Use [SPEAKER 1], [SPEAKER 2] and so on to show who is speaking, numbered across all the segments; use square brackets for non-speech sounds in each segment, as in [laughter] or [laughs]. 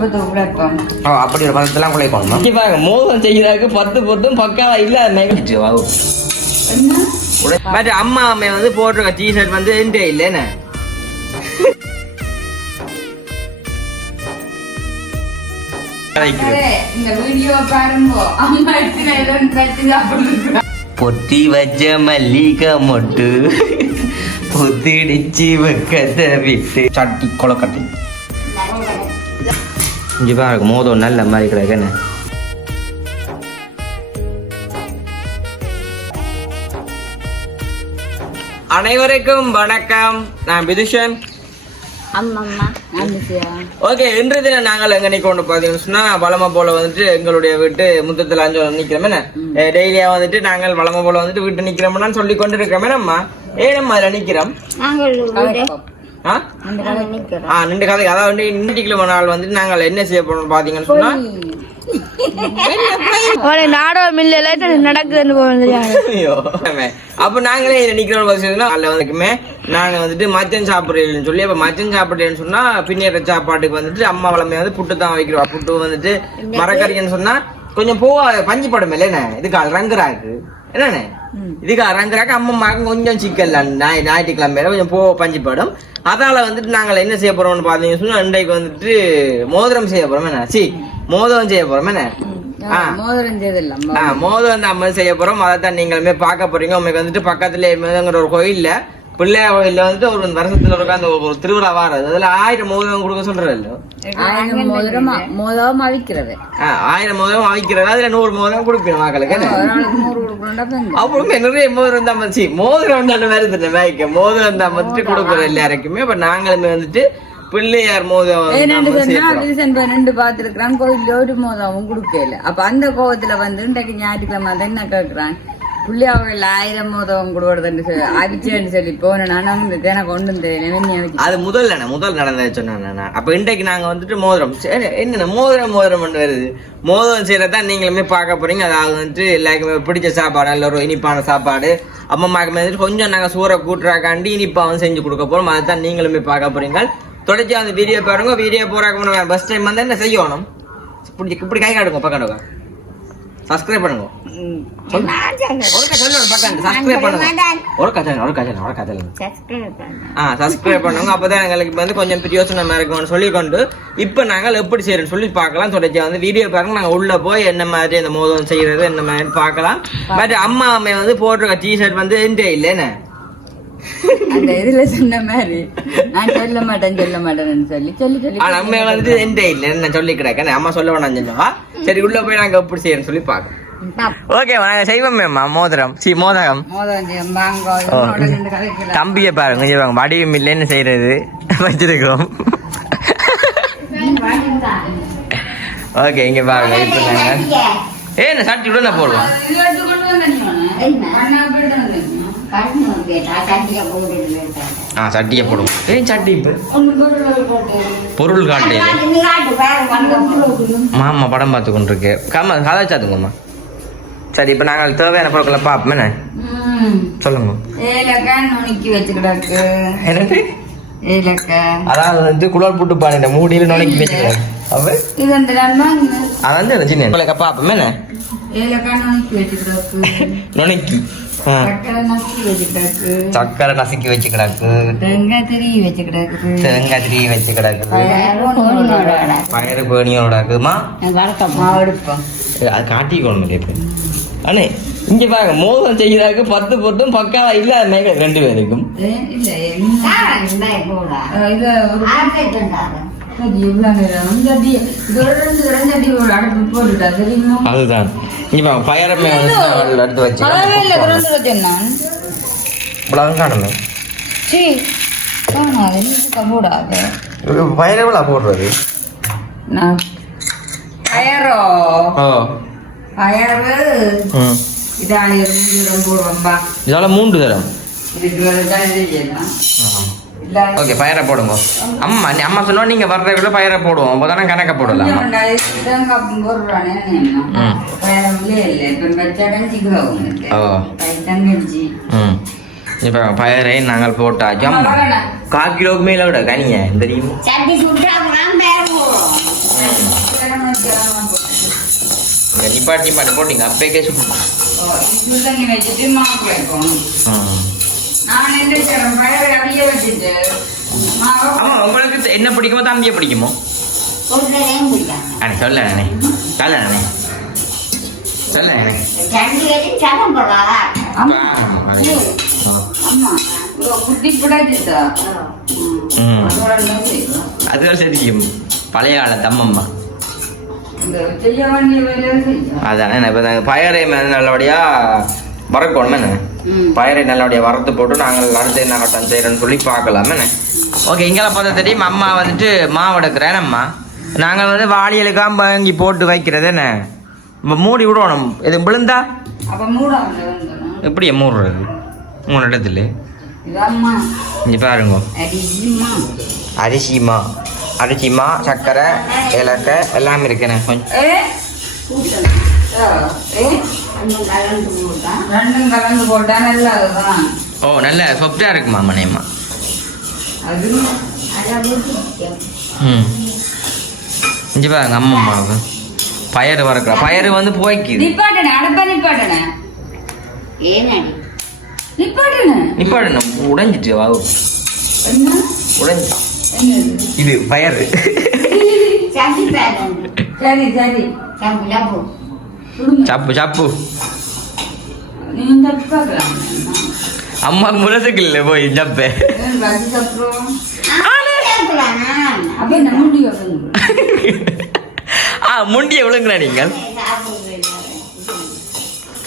[SPEAKER 1] ஓ அப்படி ஒரு பதத்தெல்லாம் குழைக்கணுமா இங்கே பாருங்க மோதம் செய்யறதுக்கு பத்து பொருத்தும் பக்காவா இல்லாத பட் அம்மா அம்மா வந்து போட்டிருக்க டிஷர்ட் வந்து என்கிட்ட இல்லைன்னு
[SPEAKER 2] இந்த வீடியோ பாருங்க. அம்மா எடுத்து எல்லாம் கட்டி சாப்பிடுறா
[SPEAKER 1] பொத்தி வச்ச மல்லிகை மொட்டு பொத்திடிச்சு விட்டு. சட்டி கொலக்கட்டி. இங்கே பாருங்க மோதம் நல்ல மாதிரி கிடக்குன்னு அனைவருக்கும் வணக்கம். நான் விதுஷன். ஓகே இன்று தினம் நாங்கள் எங்க நிக்கொண்டு பாத்தீங்கன்னு சொன்னா வளம போல வந்துட்டு எங்களுடைய வீட்டு முத்தத்துல அஞ்சு நிக்கிறோம் டெய்லியா வந்துட்டு நாங்கள் வளம போல வந்துட்டு வீட்டு நிக்கிறோம்னு சொல்லி கொண்டு இருக்கிறோம் நம்ம ஏனம்மா அதுல நிக்கிறோம் நின்று கதை அதாவது இன்னைக்கு நாள் வந்துட்டு நாங்கள் என்ன செய்ய போறோம் பாத்தீங்கன்னு சொன்னா. அப்ப நாங்களே நிக்கிறோம் அதுல வந்துக்குமே நாங்க வந்துட்டு மச்சன் சாப்பிடுறேன்னு சொல்லி அப்ப மச்சன் சாப்பிடுறேன்னு சொன்னா பின்னேற சாப்பாட்டுக்கு வந்துட்டு அம்மா வளமையா வந்து புட்டு தான் வைக்கிறோம். புட்டு வந்துட்டு மரக்கறின்னு சொன்னா கொஞ்சம் போவா பஞ்சு படம் இல்லைண்ணே. இதுக்கு ரங்கராக்கு என்னண்ணே? இதுக்கு ரங்கராக்கு அம்மாக்கு கொஞ்சம் சிக்கல் ஞாய் ஞாயிற்றுக்கிழமையில கொஞ்சம் போ பஞ்சு படம் அதால வந்துட்டு நாங்கள் என்ன செய்ய போறோம்னு பாத்தீங்கன்னு சொன்னா இன்றைக்கு வந்துட்டு மோதிரம் செய்ய போறோம் என்ன? சி மோதிரம் செய்ய போறோம் என்ன?
[SPEAKER 2] மோதிரம்
[SPEAKER 1] அம்மன் செய்ய போறோம். அதை தான் நீங்களுமே பார்க்க போறீங்க. உங்களுக்கு வந்துட்டு பக்கத்துல ஒரு கோயில்ல பிள்ளையார் கோயில்ல வந்துட்டு ஒரு வருஷத்துல இருக்க அந்த ஒரு திருவிழா வாரது. அதுல ஆயிரம் மோதகம் கொடுக்க சொல்றല്ലോ
[SPEAKER 2] ஆயிரம் மோதிரம் மோதிரம்? அவிக்கிறது
[SPEAKER 1] ஆயிரம் மோதகம் அவிக்கிறது அதுல நூறு மோதகம் கொடுப்பீங்க மக்களுக்கு?
[SPEAKER 2] ஒரு கொடுக்கணும்
[SPEAKER 1] அப்புறமே நிறைய மோதிரம் தான் மச்சி. மோதிரம் தான் வருது மேய்க்க. மோதிரம் தான் வந்துட்டு கொடுக்குறோம் எல்லாருக்குமே. இப்ப நாங்களுமே வந்துட்டு பிள்ளையார்.
[SPEAKER 2] ரீசன் ரெண்டு பாத்துருக்கான் கோயில்ல ஒரு மோதமும் கொடுக்கல. அப்ப அந்த கோவத்துல வந்து இன்றைக்கு ஞாயிற்றுக்கிழமை தான் என்ன கேக்குறான்? புள்ளியாவில் ஆயிரம் மோதம் கொடுக்கறதுன்னு சொல்லி அவிச்சேன்னு சொல்லி போனேன் நான் இந்த எனக்கு கொண்டு வந்து
[SPEAKER 1] அது முதல்ல முதல் நடந்ததை சொன்னேன் அப்போ இன்றைக்கு நாங்கள் வந்துட்டு மோதிரம். சரி, என்னென்ன மோதிரம் மோதிரம் பண்ணு வருது? மோதிரம் செய்யறதா நீங்களுமே பார்க்க போறீங்க. அதாவது வந்துட்டு எல்லாருக்குமே பிடிச்ச சாப்பாடு நல்ல ஒரு இனிப்பான சாப்பாடு. அம்மாமாக்கு வந்துட்டு கொஞ்சம் நாங்கள் சூற கூட்டுறாக்காண்டி இனிப்பா வந்து செஞ்சு கொடுக்க போகிறோம் அதை தான் நீங்களுமே பார்க்க போறீங்க. தொடர்ச்சி அந்த வீடியோ பாருங்க. வீடியோ போறாக்க முன்னாடி பஸ் டைம் வந்து என்ன செய்யணும்? இப்படி இப்படி கை காட்டுங்க பக்கம் சப்ஸ்கிரைப் பண்ணுங்க. ஒருக்கா சொல்லுங்க பக்கம். சப்ஸ்கிரைப் பண்ணுங்க. ஒருக்கா சொல்லுங்க ஒருக்கா சொல்லுங்க ஒருக்கா சொல்லுங்க ஆ சப்ஸ்கிரைப் பண்ணுங்க. அப்பதான் எங்களுக்கு வந்து கொஞ்சம் பிரியோசனமா இருக்கும்னு சொல்லி கொண்டு இப்போ நாங்கள் எப்படி செய்யறோம்னு சொல்லி பார்க்கலாம். தொடர்ச்சி வந்து வீடியோ பாருங்க. நாங்க உள்ள போய் என்ன மாதிரி அந்த மோதம் செய்யறது என்ன மாதிரி பார்க்கலாம். பட் அம்மா அம்மா வந்து போட்டிருக்க டிஷர்ட் வந்து எந்த இல்லைன்னு
[SPEAKER 2] அந்த இதுல சொன்ன மாதிரி நான் சொல்ல மாட்டேன் சொல்ல மாட்டேன்னு சொல்லி சொல்லி சொல்லி
[SPEAKER 1] ஆனா அம்மா வந்து எந்த இல்லை நான் சொல்லி கிடக்கேன் அம்மா சொல்ல வேணாம் செஞ்சோம் சரி உள்ள போய் நாங்க எப்படி செய்யறோம்னு சொல்லி பார்க்கலாம். ஓகே நாங்க செய்வோம் அம்மா மோதிரம். சி மோதகம். கம்பியை பாருங்க வடிவம் இல்லைன்னு செய்யறது. வச்சிருக்கோம். ஓகே இங்க பாருங்க இப்போ நாங்க. ஏன் சட்டி உடனே போடலாம் ஆ சட்டியை போடுவோம் ஏன் சட்டி இப்போ? பொருள் காட்டையில மாமா படம் பார்த்து கொண்டு இருக்கு கம்மா கதை சாத்துங்கம்மா. சரி இப்போ நாங்கள் தேவையான பொருட்களை பார்ப்போம். என்ன? சொல்லுங்க.
[SPEAKER 2] ஏலக்காய் நுணுக்கி வச்சுக்கிடாக்கு.
[SPEAKER 1] என்னது?
[SPEAKER 2] ஏலக்காய்.
[SPEAKER 1] அதாவது வந்து குளர் புட்டு பாரு இந்த மூடியில் நுழைக்கி வச்சுக்கிறேன் அவ
[SPEAKER 2] இது அந்த நன்மை
[SPEAKER 1] அது வந்து அந்த சின்ன உங்களுக்கு பார்ப்போம். என்ன?
[SPEAKER 2] ஏலக்காய் நுணுக்கி வச்சுக்கிடாக்கு. சக்கரை நசுக்கி
[SPEAKER 1] வச்சு கிடக்கு
[SPEAKER 2] தேங்காய் திருவி வச்சுக்கிடாக்கு.
[SPEAKER 1] தேங்காய் திரி வச்சு கிடக்கு பயறு பேணியோட அது காட்டிக்கணும் இப்போ. அண்ணே இங்க பாருங்க மோதம் செய்யறதுக்கு பத்து பொருத்தும் பக்காவா இல்ல மேக ரெண்டு பேருக்கும். அதுதான். பயரமே எடுத்து வச்சு இவ்வளவு
[SPEAKER 2] கூடாது
[SPEAKER 1] பயரவிழா போடுறது?
[SPEAKER 2] பயரோ. போடுவோம்பா
[SPEAKER 1] இதால மூன்று தரம்
[SPEAKER 2] இதுக்கு
[SPEAKER 1] ஓகே பயரை போடுங்க. அம்மா நீ அம்மா சொன்னா நீங்க வர்றதுக்குள்ள பயரை போடுவோம். அப்பதானே கணக்க போடலாம்.
[SPEAKER 2] இப்போ
[SPEAKER 1] பயரை நாங்கள் போட்டாச்சு. அம்மா கால் கிலோக்கு மேல விட கனிய தெரியும் நிப்பாட்டி நிப்பாட்டி போட்டீங்க. அப்பேக்கே சுட்டு
[SPEAKER 2] சுடுதண்ணி
[SPEAKER 1] ஆமா உங்களுக்கு என்ன பிடிக்குமோ தம்பியை பிடிக்குமோ? அண்ணே சொல்ல அண்ணே. சொல்ல அண்ணே. சொல்ல அண்ணே. அது சரிக்கும் பழைய கால தம்மம்மா. அதானே இப்போ பயரை மேல நல்லபடியாக வறக்கணும் என்ன?
[SPEAKER 2] ம்.
[SPEAKER 1] பயரை நல்லபடியாக வறுத்து போட்டு நாங்கள் அடுத்து என்ன கட்டம் செய்கிறோன்னு சொல்லி பார்க்கலாம். ஓகே இங்கே பார்த்தா தெரியும் அம்மா வந்துட்டு மாவு எடுக்கிறேன் அம்மா. நாங்கள் வந்து வாளியலுக்காக வாங்கி போட்டு வைக்கிறது என்ன? நம்ம மூடி விடணும். இது விழுந்தா?
[SPEAKER 2] அப்ப மூடாம இருந்தணும்
[SPEAKER 1] எப்படி மூடுறது? மூணு இடத்துல. இங்கே பாருங்க. அரிசிமா அரிசிமா சர்க்கரை ஏலக்காய் எல்லாமே இருக்குண்ணே. கொஞ்சம்.
[SPEAKER 3] கலந்து போட்டா?
[SPEAKER 2] ரெண்டும் கலந்து போட்டா நல்லதுதான்
[SPEAKER 1] ஓ நல்ல சொப்டாக இருக்குமா மனையம்மா
[SPEAKER 2] அது
[SPEAKER 1] ம். இங்கே பாருங்க அம்மா அம்மாவுக்கு பயறு வறுக்கிறா பயறு வந்து போய்க்குது
[SPEAKER 2] நிப்பாட்டனே அடப்பா நிப்பாட்டனே.
[SPEAKER 3] ஏனடி
[SPEAKER 2] நிப்பாட்டனே.
[SPEAKER 1] நிப்பாடு உடைஞ்சிட்டு வாவு
[SPEAKER 2] என்ன?
[SPEAKER 1] உடைஞ்சு? இது பயறு.
[SPEAKER 2] சரி சரி. சுடுங்க
[SPEAKER 1] சப்பு சப்பு அம்மா முரசுக்கில்ல போய் ஜப்பே ஆ முண்டிய விழுங்குறா நீங்கள்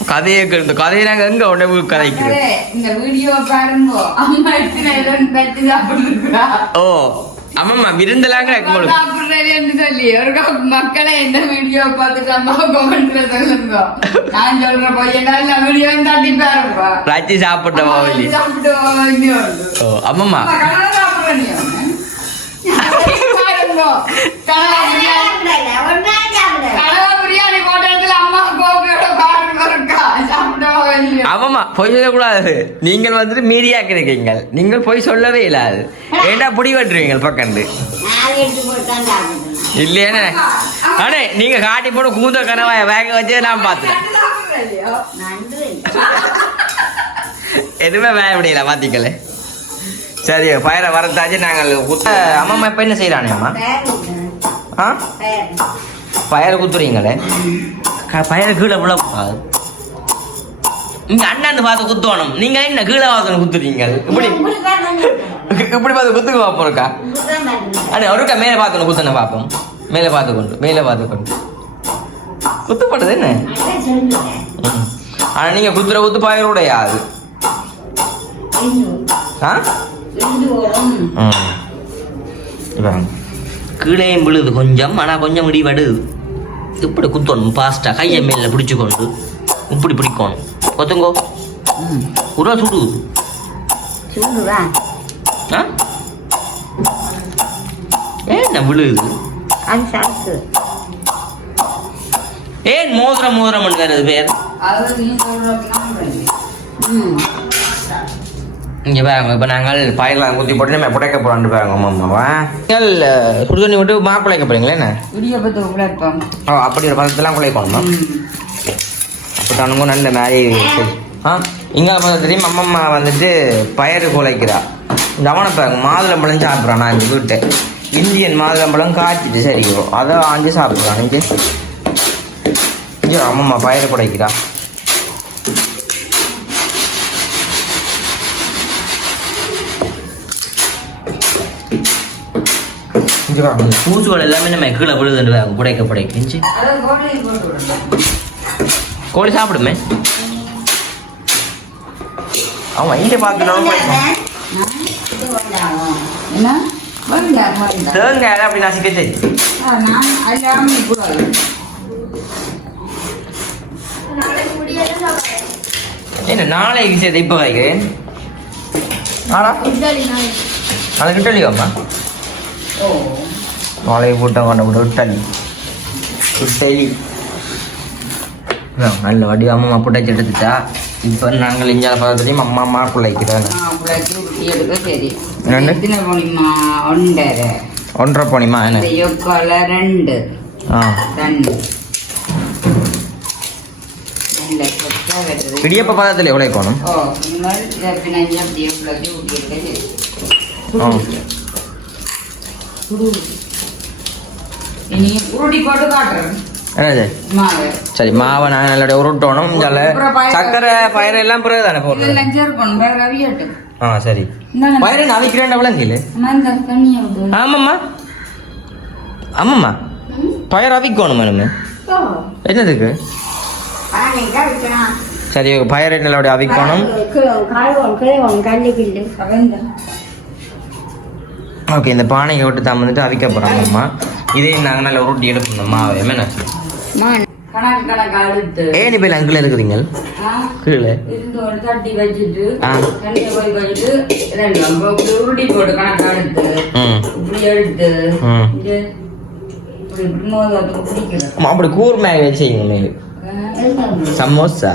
[SPEAKER 1] கதையை இந்த கதையை நாங்கள் எங்கே உடனே கதைக்குது
[SPEAKER 2] இந்த வீடியோ பாருங்க அம்மா இடம் வச்சு சாப்பிடுறா
[SPEAKER 1] ஓ ஆமாம்மா விருந்தலாங்க
[SPEAKER 2] சொல்லி. ஒரு மக்களே இந்த வீடியோ பார்த்துட்டு அம்மா கமெண்ட்ல சொல்லுங்க. நான் சொல்ற பையனா இந்த வீடியோ தட்டி [laughs] பாருங்க
[SPEAKER 1] ராச்சி சாப்பிட்ட மாவலி
[SPEAKER 2] சாப்பிட்டு.
[SPEAKER 1] ஓ ஆமாம்மா
[SPEAKER 2] கடலை நீ அவனு? பாருங்க. கடலை பிரியாணி கடலை பிரியாணி போட்ட இடத்துல அம்மா கோப்பையோட பாருங்க இருக்கா
[SPEAKER 1] ஆமாம்மா பொய் சொல்லக்கூடாது. நீங்கள் வந்துட்டு மீறியாக்க இருக்கீங்க நீங்கள் பொய் சொல்லவே இல்லாது. ஏண்டா புடி வெட்டுருவீங்க பக்கண்டு? இல்லையானே? அண்ணே நீங்க காட்டி போட்டு கூந்த கனவாய வேக வச்சு நான் பார்த்தேன்? எதுவுமே வேக முடியல பாத்திக்கல. சரி பயிரை வரத்தாச்சு நாங்கள் குத்த அம்மா இப்ப என்ன செய்யறானே அம்மா? ஆ? பயிரை குத்துறீங்களே? பயிரை கீழே விழ கூடாது இங்க அண்ணாந்து பார்த்து குத்தணும். நீங்க என்ன கீழே வாசனை குத்துறீங்க இப்படி. இப்படி பார்த்து குத்துக்கு பார்ப்போம் இருக்கா அண்ணே ஒருக்கா மேலே பார்த்து குத்தனை பார்ப்போம் மேலே பார்த்து கொண்டு மேலே பார்த்து கொண்டு. குத்துப்பட்டது என்ன. ஆனா நீங்க குத்துற குத்து பயிர் உடையாது ஆ? ம். இவன் கீழேயும் விழுது கொஞ்சம் ஆனா கொஞ்சம் இடி வடுது இப்படி குத்தணும் பாஸ்டா கையை மேல பிடிச்சு கொண்டு இப்படி பிடிக்கணும். கொத்துங்கோ உருவா சுடு ஆ ஏன் விழுது ஏன் மோதிரம் மோதிரம் வருது பேர்
[SPEAKER 2] அது நீ சொல்றதுலாம் பண்ணி.
[SPEAKER 1] இங்க பாருங்க இப்போ நாங்கள் பயிரெலாம் குத்தி போட்டு நம்ம புடைக்க போறான்னு பாருங்க அம்மாவா நீங்கள் சுடுதண்ணி விட்டு மா குழைக்க போறீங்களா என்ன
[SPEAKER 2] இடியப்பத்தை உழைப்போம்
[SPEAKER 1] ஓ அப்படி ஒரு பதத்தெல்லாம் குழைக்கணுமா அப்போ தானுங்க நல்ல மாதிரி. ஆ? இங்கே பார்த்தா தெரியும் அம்மம்மா வந்துட்டு பயிறு குலைக்கிறா. கவனம் பாருங்க மாதுளம்பழம் சாப்பிட்றான் நான் இந்த வீட்டை. இந்தியன் மாதுளம்பழம் காய்ச்சிட்டு சரி அதை ஆஞ்சு சாப்பிட்றான். இங்கே. இங்கே அம்மம்மா பயிறு குலைக்கிறா. பூசுகள் எல்லாமே நம்ம கீழே விழுதுன்னு பாருங்க, புடைக்க புடைக்க இஞ்சி
[SPEAKER 2] அதை கோழியை போட்டு விடுங்க.
[SPEAKER 1] கோழி சாப்பிடுமே. அவன் இங்கே
[SPEAKER 2] வேண்டாம்.
[SPEAKER 1] தேங்காய் அப்படி நசிக்க என்ன நாளைக்கு சரி இப்போ வைக்கிறேன் ஆடா. நாளைக்கு இட்டலியோம்மா நாளைக்கு கூட்டம் கொண்டு விட இட்டலி. இட்டலி. நல்ல வடி அம்மா புட்டாச்சு எடுத்துட்டா இப்போ நாங்கள் இஞ்சால பார்த்துலையும் அம்மா அம்மா
[SPEAKER 2] போனிமா ஒன்றரை.
[SPEAKER 1] போனிமா என்ன?
[SPEAKER 2] ரெண்டு.
[SPEAKER 1] இடியப்ப பதத்தில் எவ்வளோ ஆ.
[SPEAKER 2] இனி உருட்டி போட்டு காட்டுறேன்.
[SPEAKER 1] என்னது? சரி மாவை நாங்கள் நல்லபடியாக உருட்டணும். சக்கரை பயிர் எல்லாம் பிறகு தானே
[SPEAKER 2] ரவியாட்டும்.
[SPEAKER 1] ஆ சரி. பயிர் விளங்கில
[SPEAKER 2] இந்த தண்ணியை விட்டு
[SPEAKER 1] ஆமாம்மா. ஆமாம்மா. பயிர் அவிக்கணும் மேடம். என்னதுக்கு? சரி பயிர் நல்லபடியாக அவிக்கணும் ஓகே இந்த பானையை விட்டு தான் வந்துட்டு அவிக்க போகிறாங்கம்மா இதையும் நாங்கள் நல்லா உருட்டி எடுக்கணும் மாவை. என்ன? ஏன் இப்போ அங்கிள் இருக்கிறீங்க? கீழே.
[SPEAKER 2] இருந்து ஒரு தட்டி வச்சுட்டு. தண்ணியை போய் வச்சுட்டு ரெண்டு உருட்டி போட்டு கணக்கு இப்படி எடுத்து
[SPEAKER 1] அப்படி கூர்மையாக சமோசா.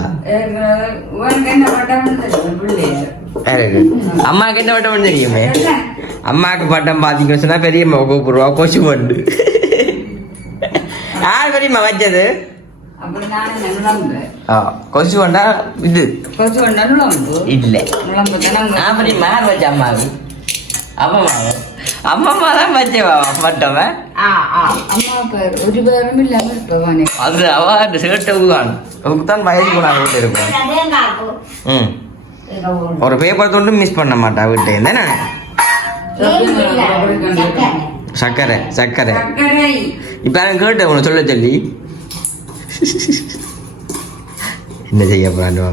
[SPEAKER 1] அம்மாக்கு என்ன பட்டம் தெரியுமே? அம்மாக்கு பட்டம் பார்த்தீங்கன்னு சொன்னா பெரியம்மா கூப்பிடுவா கொசு பண்டு யார் பெரியம்மா வச்சது?
[SPEAKER 2] அப்படி
[SPEAKER 1] கொசு பண்டா இது?
[SPEAKER 2] ஒன்று நுழம்பு
[SPEAKER 1] இல்லை.
[SPEAKER 2] தானே
[SPEAKER 1] பெரியம்மா யார் வச்ச அம்மாவா. அம்மா தான் வச்சவா
[SPEAKER 2] அம்மா பேர் ஒரு பேரும் இல்லாம இருப்பவானே
[SPEAKER 1] அது அவ சேட்டை தான் அவருக்கு தான் வயசு கூட வீட்டு இருப்பேன் ம். ஒரு பேப்பர் துண்டு மிஸ் பண்ண மாட்டா வீட்டு என்ன? சக்கரை சக்கரை.
[SPEAKER 2] சர்க்கரை.
[SPEAKER 1] இப்ப நான் கேட்டேன் உன சொல்ல சொல்லி. என்ன செய்ய
[SPEAKER 2] இதே?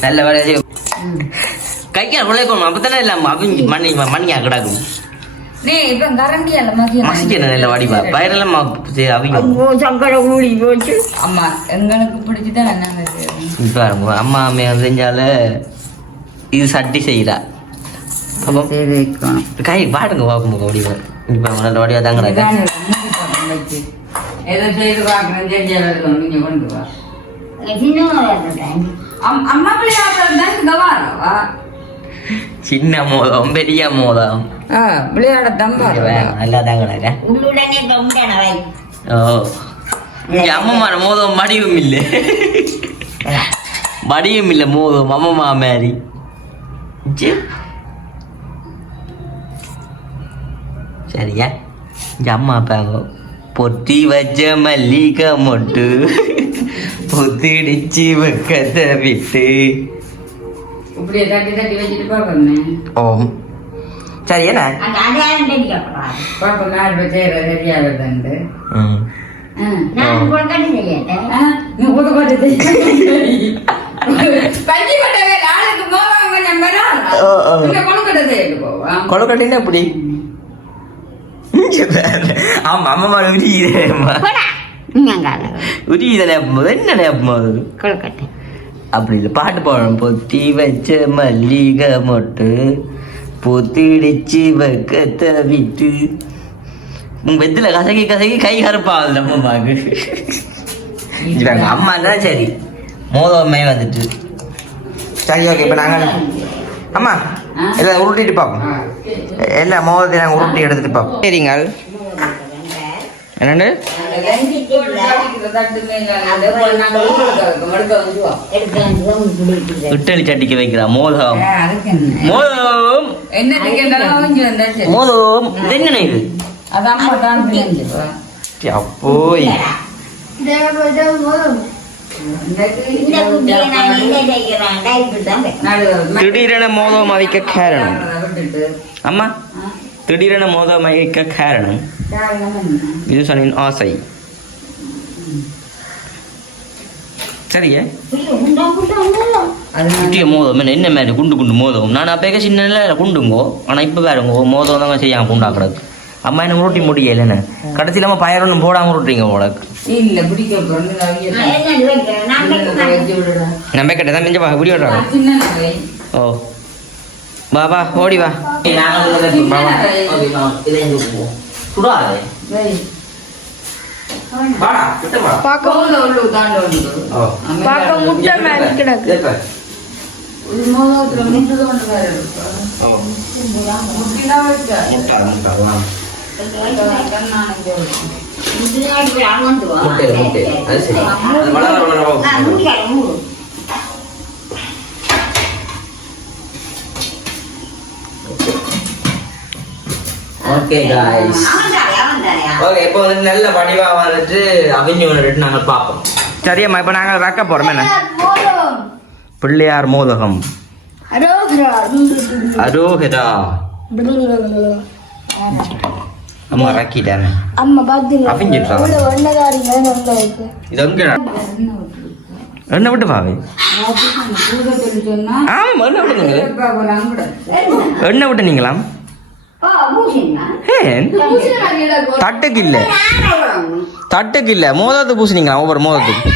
[SPEAKER 2] நல்ல
[SPEAKER 1] வேலை. செய்யும் கைக்கால் உழைக்கணும் அப்பதானே இல்லாம அவங்க மணி மணியா கிடக்கும்.
[SPEAKER 2] நீ இப்ப
[SPEAKER 1] நல்ல வடிவா பயிரெல்லாம் அவங்க
[SPEAKER 3] சங்கட கூடி போச்சு
[SPEAKER 2] அம்மா எங்களுக்கு பிடிச்சுதான் நாங்க செய்றோம்.
[SPEAKER 1] இப்ப பாருங்க, அம்மா அம்மையா செஞ்சால இது சட்டி செய்யறா கை பாடுங்க பார்க்கும் வடிவா இப்ப நல்ல வடிவா.
[SPEAKER 2] ஏதோ செய்து நீங்க கொண்டு வா
[SPEAKER 3] சின்ன
[SPEAKER 2] அம்மா தான்
[SPEAKER 1] மோதம் பெரிய மோதம்
[SPEAKER 2] விளையாடத்தான் பாருவா
[SPEAKER 1] நல்லா தாங்க கிடக்க
[SPEAKER 3] உள்ளுடனே தொண்டன வை
[SPEAKER 1] ஓ இங்க அம்மம்மா மோதம் மடியும் இல்லை மடியும் இல்லை மோதம் அம்மம்மா மாதிரி. சரியா இங்க அம்மா அப்பாங்க பொட்டி வச்ச மல்லிகை மொட்டு பொத்திடிச்சு வெக்கத்தை விட்டு
[SPEAKER 2] இப்படியே தட்டி தட்டி வச்சுட்டு பார்க்கணும்
[SPEAKER 1] ஓம் சரி என்ன
[SPEAKER 3] அந்த அடையாளம் தெரிவிக்கப்படாது
[SPEAKER 2] பாப்பா மேல செய்யற சரியா வருதுண்டு
[SPEAKER 1] ம்
[SPEAKER 3] நான் கொண்டாடி செய்யட்டேன்
[SPEAKER 2] நீ ஊத கொண்டு பஞ்சு கொண்ட வேலை ஆளுக்கு போவாங்க கொஞ்சம் வரான்
[SPEAKER 1] ஓ, ஓ.
[SPEAKER 2] கொழுக்கட்டை செய்யிட்டு போவான்
[SPEAKER 1] கொழுக்கட்டினா எப்படி. ஆமா அம்மா உரியுதேம்மா உரியுதலே என்ன
[SPEAKER 3] கொழுக்கட்டை
[SPEAKER 1] அப்படி இல்லை பாட்டு போடணும் பொத்தி வச்ச மல்லிகை மொட்டு பொத்திடிச்சு வைக்கத்தை விட்டு. உங்க வெத்தில கசக்கி கசக்கி கை கருப்பாகுது நம்ம அம்மாக்கு இவங்க அம்மா தான் சரி. மோதமே வந்துட்டு. சரி ஓகே இப்போ நாங்கள் அம்மா எல்லாம் உருட்டிட்டு பார்ப்போம் எல்லா மோதத்தை நாங்கள் உருட்டி எடுத்துட்டு பார்ப்போம் சரிங்க என்னண்டு? இட்டலி சட்டிக்கு வைக்கிறா
[SPEAKER 2] வந்தாச்சு?
[SPEAKER 1] மோதம் இது என்ன இது?
[SPEAKER 3] வைக்கணும்.
[SPEAKER 1] திடீரென மோதம் அவிக்க காரணம். அம்மா திடீரென மோதம் அவிக்க காரணம். இது சொன்னின் ஆசை. சரியே? குட்டிய மோதம் என்ன? என்ன மாதிரி குண்டு குண்டு மோதம்? நான் அப்போ சின்ன குண்டுங்கோ ஆனால் இப்போ பாருங்க மோதம் தாங்க செய்யாம குண்டாக்குறது. அம்மா என்ன உருட்டி முடியல என்ன? கடைசியில் அம்மா பயர் ஒன்றும் போடாம உருட்டுறீங்க உனக்கு
[SPEAKER 2] இல்ல பிடிக்க
[SPEAKER 1] நம்ம கிட்ட தான் மிஞ்ச பா இப்படி விடுறாங்க
[SPEAKER 2] சின்ன நகை
[SPEAKER 1] ஓ. வா வா ஓடி வா. சுடாதே.
[SPEAKER 4] முட்டை
[SPEAKER 2] முட்டு.
[SPEAKER 1] அது சரி. அது வளர, வளர, ஓகே guys. ஓகே இப்போ வந்து நல்ல வடிவா வந்துட்டு அவிஞ்சு வந்துட்டு நாங்கள் பார்ப்போம். சரியம்மா இப்போ நாங்கள் வைக்க போறோம் என்ன? பிள்ளையார் மோதகம். அரோகரா. அம்மா ரக்கிட்டானே
[SPEAKER 4] அம்மா பாத்தீங்களா
[SPEAKER 1] அவிஞ்சிட்டா இது எங்க? என்ன விட்டு பாவை ஆமா என்ன
[SPEAKER 2] பார்க்கலாம் கூட.
[SPEAKER 1] என்ன விட்டு நீங்களாம்? தட்டுக்கு இல்ல தட்டுக்கு இல்ல மோதத்து பூசினீங்களா ஒவ்வொரு மோதத்துக்கு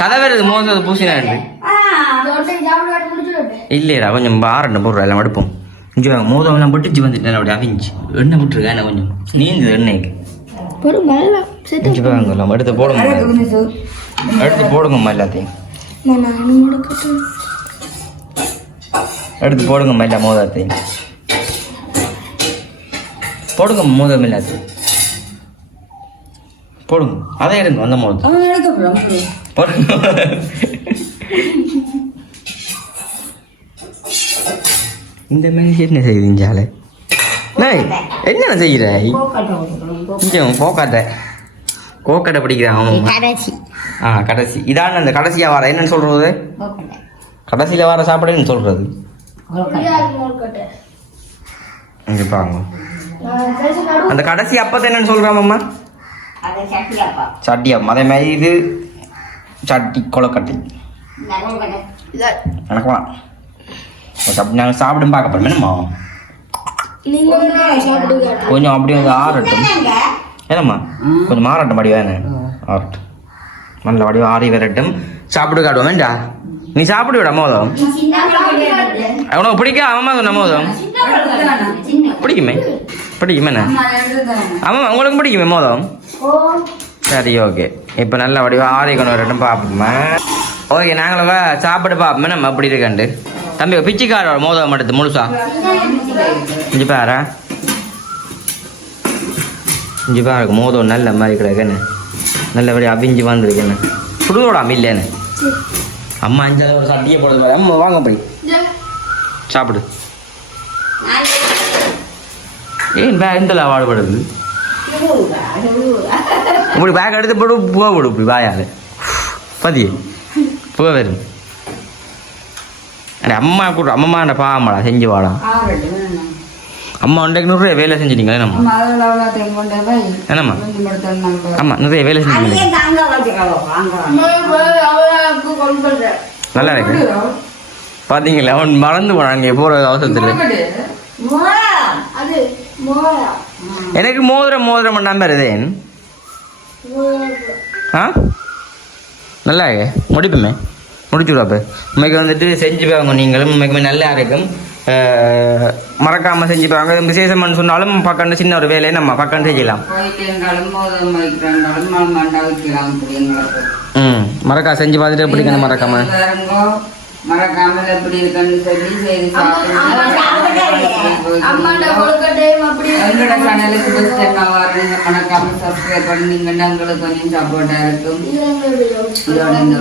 [SPEAKER 1] கதை வருது மோதத்து பூசினா இல்லையடா கொஞ்சம் ஆரண்டு போடுற எல்லாம் எடுப்போம் இங்கே மோதம் எல்லாம் போட்டு வந்துட்டேன் அப்படி அவிஞ்சு எண்ணெய் விட்டுருக்கேன் என்ன கொஞ்சம் நீந்து எண்ணெய்க்கு எடுத்து போடுங்க எடுத்து போடுங்கம்மா எல்லாத்தையும் எடுத்து போடுங்கம்மா எல்லா மோதத்தையும் போடுங்க மோதம் எல்லாத்தையும் போடுங்க அதை எடுங்க அந்த
[SPEAKER 2] போறான்
[SPEAKER 1] போடுங்க இந்த மாதிரி என்ன செய்யுதுஞ்சாலே டேய் என்ன செய்யற கொஞ்சம் போக்காட்ட கோக்கடை பிடிக்கிறான் அவன்.
[SPEAKER 3] கடைசி.
[SPEAKER 1] ஆ கடைசி. இதான் அந்த கடைசியா வர என்னன்னு சொல்றது? கடைசியில வர சாப்பாடுன்னு சொல்றது? இங்க பாருங்க. அந்த கடைசி அப்பத்தை என்னன்னு சொல்றாமம்மா
[SPEAKER 3] அதை சட்டியாப்பா
[SPEAKER 1] சட்டியம் அதே மாதிரி இது சட்டி கொலக்கட்டை எனக்கு வேணாம். ஓகே, அப்படி நாங்கள் சாப்பிடும் பார்க்க போறோம். என்னம்மா? கொஞ்சம் அப்படி வந்து ஆறட்டும். என்னம்மா? கொஞ்சம் மாறட்டும் வடி வேணும் ஆறட்டும். நல்ல வடிவம் ஆறி வரட்டும். சாப்பிட்டு காட்டுவோம். வேண்டா. நீ சாப்பிடு விட மோதம் உனக்கு பிடிக்கா? அம்மா சொன்ன மோதம் பிடிக்குமே. பிடிக்குமே என்ன?
[SPEAKER 2] நான் எடுத்துதான்
[SPEAKER 1] ஆமாம் உங்களுக்கு பிடிக்குமே மோதம்? சரி ஓகே. இப்போ நல்ல வடிவா ஆறி கொண்டு வரட்டும் பார்ப்போம்மா ஓகே நாங்களும் சாப்பிட்டு பார்ப்போமே நம்ம அப்படி இருக்கண்டு. தம்பி பிச்சிக்காரோட மோதம் எடுத்து முழுசா. இஞ்சி பாரா. இஞ்சி பாருக்கு மோதம் நல்ல மாதிரி கிடக்குன்னு நல்லபடி அவிஞ்சு வந்திருக்குன்னு சுடுதோடாம இல்லைன்னு அம்மா அஞ்சு ஒரு சட்டியை பாரு. அம்மா வாங்க போய். சாப்பிடு. ஏன் பே இந்த வாடுபடுது இப்படி பேக் எடுத்து போடு போக போடு இப்படி வாயால். பதியே. போக வரும் அடே அம்மா கூட அம்மா என்ன பாமாடா செஞ்சு வாடா. அம்மா ஒன்றைக்கு நிறைய வேலை செஞ்சிட்டீங்களே நம்ம என்னம்மா? ஆமாம் நிறைய வேலை செஞ்சீங்களே நல்லா இருக்கு. பார்த்தீங்களா அவன் மறந்து போனான் நீங்கள் போகிற அவசரத்தில். எனக்கு மோதிரம் மோதிரம் பண்ணாம இருதேன் ஆ? நல்லா முடிப்புமே. முடிச்சு விடாப்ப உண்மைக்கு வந்துட்டு செஞ்சு பாருங்க நீங்களும். உண்மைக்குமே நல்லா இருக்கும். அஹ், மறக்காம செஞ்சு பாருங்க. விசேஷம்னு சொன்னாலும் பக்கண்டு சின்ன ஒரு வேலையை நம்ம
[SPEAKER 2] அப்படி எங்களுக்கு
[SPEAKER 1] ம். மறக்கா செஞ்சு பார்த்துட்டு பிடிக்கணும் மறக்காம.
[SPEAKER 2] பாருங்கோ, மறக்காமல் எப்படி இருக்குன்னு சொல்லி செய்து எங்களோட சேனலுக்கு ஃபஸ்ட் டைம் வரீங்க மறக்காம சப்ஸ்கிரைப் பண்ணி எங்களுக்கு கொஞ்சம் சப்போர்ட்டா இருக்கும். இதோட இந்த